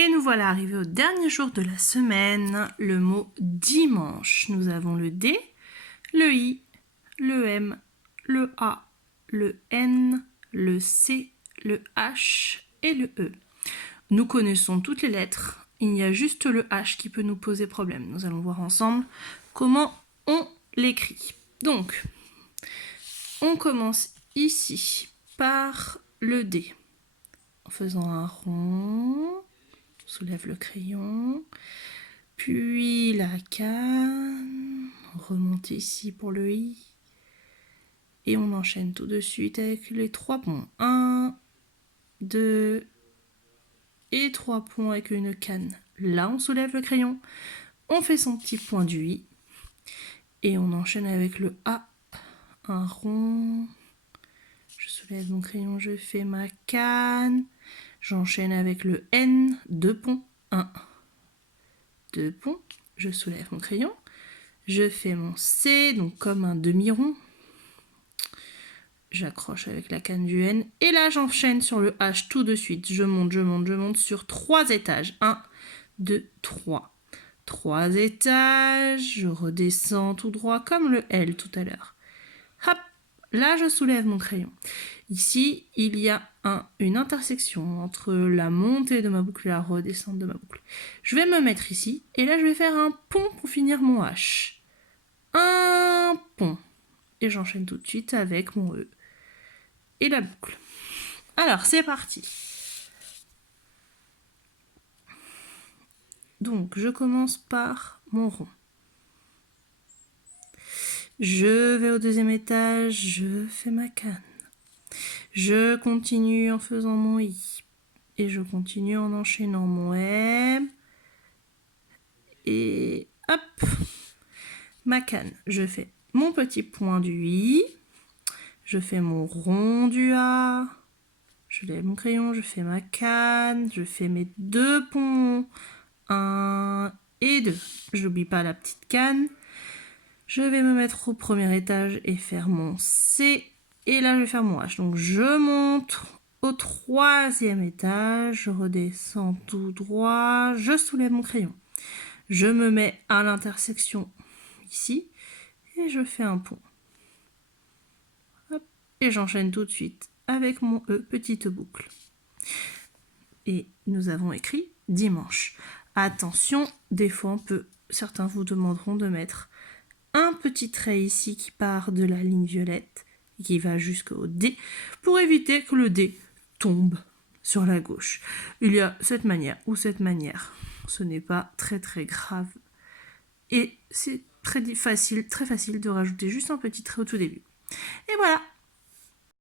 Et nous voilà arrivés au dernier jour de la semaine, le mot dimanche. Nous avons le D, le I, le M, le A, le N, le C, le H et le E. Nous connaissons toutes les lettres, il y a juste le H qui peut nous poser problème. Nous allons voir ensemble comment on l'écrit. Donc, on commence ici par le D. En faisant un rond, on soulève le crayon, puis la canne, on remonte ici pour le I, et on enchaîne tout de suite avec les 3 ponts. 1, 2 et 3 ponts avec une canne. Là, on soulève le crayon, on fait son petit point du I, et on enchaîne avec le A, un rond, je soulève mon crayon, je fais ma canne, j'enchaîne avec le N, 2 ponts, 1, 2 ponts, je soulève mon crayon, je fais mon C, donc comme un demi-rond, j'accroche avec la canne du N, et là j'enchaîne sur le H tout de suite, je monte sur 3 étages, 1, 2, 3, 3 étages, je redescends tout droit comme le L tout à l'heure, hop, là je soulève mon crayon. Ici, il y a une intersection entre la montée de ma boucle et la redescente de ma boucle. Je vais me mettre ici, et là je vais faire un pont pour finir mon H. Un pont. Et j'enchaîne tout de suite avec mon E et la boucle. Alors, c'est parti. Donc, je commence par mon rond. Je vais au 2e étage, je fais ma canne. Je continue en faisant mon I. Et je continue en enchaînant mon M. Et hop, ma canne. Je fais mon petit point du I. Je fais mon rond du A. Je lève mon crayon, je fais ma canne. Je fais mes 2 ponts. 1 et 2. J'oublie pas la petite canne. Je vais me mettre au 1er étage et faire mon C. Et là, je vais faire mon H. Donc, je monte au 3e étage. Je redescends tout droit. Je soulève mon crayon. Je me mets à l'intersection ici. Et je fais un pont. Hop. Et j'enchaîne tout de suite avec mon E, petite boucle. Et nous avons écrit dimanche. Attention, des fois certains vous demanderont de mettre un petit trait ici qui part de la ligne violette et qui va jusqu'au D pour éviter que le D tombe sur la gauche. Il y a cette manière ou cette manière. Ce n'est pas très grave. Et c'est très facile de rajouter juste un petit trait au tout début. Et voilà.